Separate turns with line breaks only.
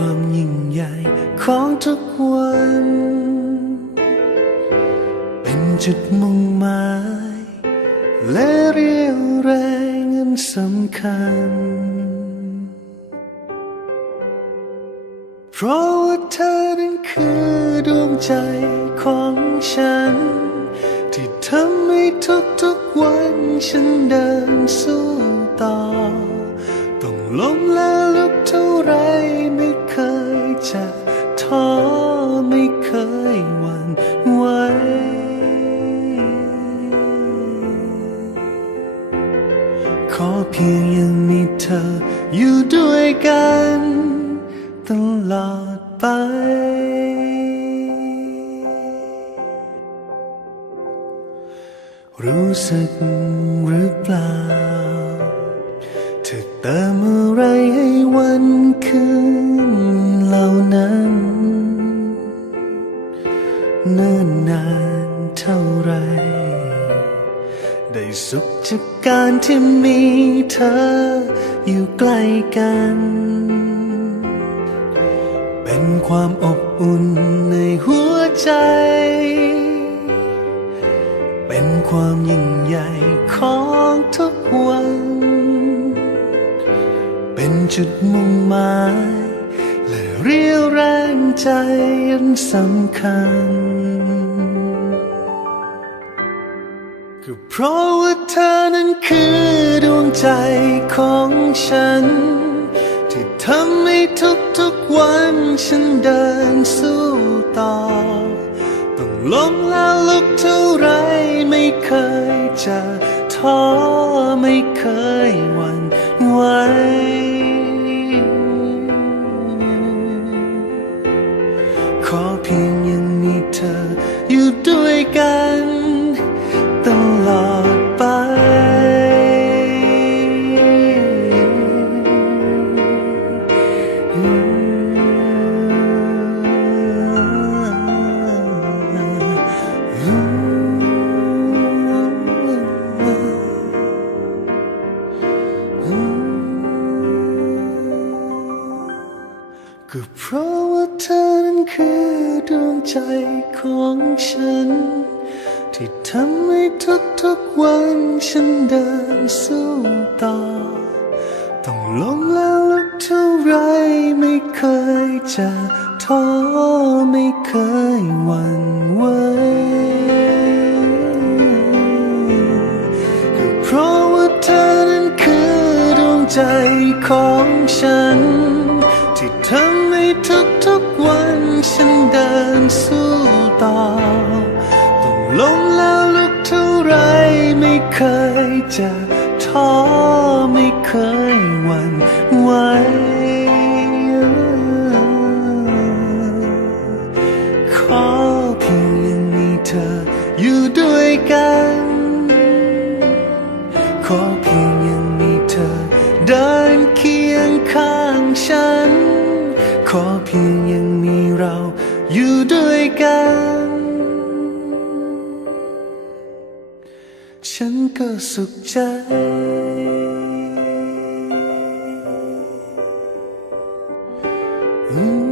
ความยิ่งใหญ่ของทุกวัน เป็นจุดมุ่งหมาย และเรียวแรงอันสำคัญ เพราะว่าเธอนั้นคือดวงใจของฉัน ที่ทำให้ทุกๆวันฉันเดินสู้ต่อ ต้องล้มและลุกเท่าไร จะท้อไม่เคยหวั่นไหวขอเพียงยังมีเธออยู่ด้วยกันตลอดไป รู้สึกหรือเปล่า เธอเติมอะไรให้วันคืน เนิ่นนานเท่าไร ได้สุขจากการที่มีเธออยู่ใกล้กัน เป็นความอบอุ่นในหัวใจ เป็นความยิ่งใหญ่ของทุกวัน เป็นจุดมุ่งหมายและเรียว ใจอันสำคัญ ก็เพราะว่าเธอนั้นคือดวงใจของฉัน ที่ทำให้ทุกๆวันฉันเดินสู้ต่อ ต้องล้มแล้วลุกเท่าไรไม่เคยจะท้อไม่เคยหวั่นไหว คือดวงใจของฉัน ที่ทำให้ทุกๆวันฉันเดินสู้ต่อ ต้องล้มแล้วลุกเท่าไรไม่เคยจะท้อไม่เคยหวั่นไหวก็เพราะว่าเธอนั้นคือดวงใจของฉัน ที่ทำ ทุกๆวันฉันเดินสู้ต่อ ต้องล้มแล้วลุกเท่าไรไม่เคยจะท้อไม่เคยหวั่นไหวขอเพียงยังมีเธออยู่ด้วยกัน ขอเพียงยังมีเธอเดิน กันฉันก็สุขใจอืม